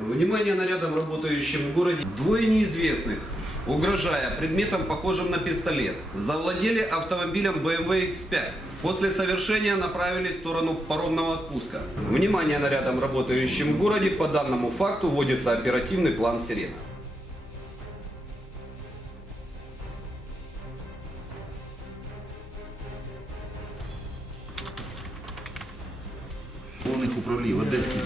Внимание нарядам, работающим в городе. Двое неизвестных, угрожая предметом, похожим на пистолет, завладели автомобилем BMW X5. После совершения направились в сторону паромного спуска. Внимание нарядам, работающим в городе. По данному факту вводится оперативный план «Сирена». Головних управлінь Одеський.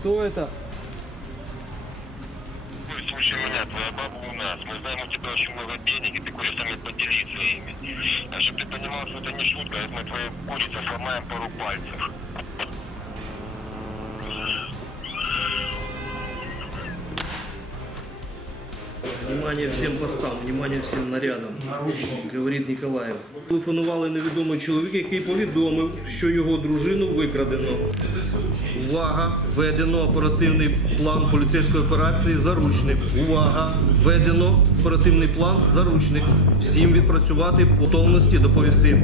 Кто это? Слушай меня, твоя баба у нас. Мы знаем, у тебя очень много денег, и ты хочешь с нами поделиться ими. А чтобы ты понимал, что это не шутка, это мы твоей курице сломаем пару пальцев. Внимание всім постам, внимание всім нарядам, говорить Ніколаєв. Телефонували невідомий чоловік, який повідомив, що його дружину викрадено. Увага! Введено оперативний план поліцейської операції «Заручник». Увага! Введено оперативний план «Заручник». Всім відпрацювати, по готовності доповісти.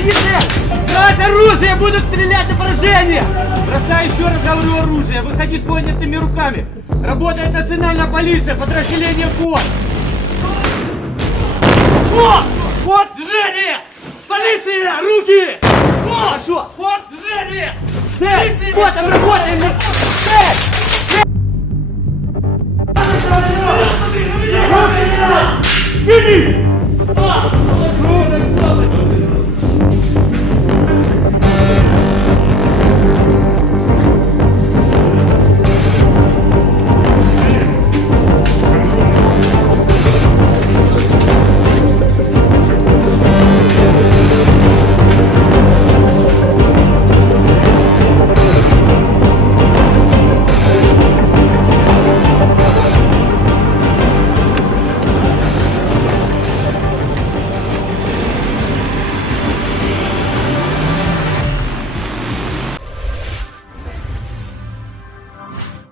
Береги цель! Брось оружие! Буду стрелять на поражение! Бросай еще раз, говорю, оружие! Выходи с поднятыми руками! Работает национальная полиция, подразделение КОС! Вот! Вот движение! Полиция! Руки! Хорошо! Вот движение! Цель! Вот там работаем! Цель!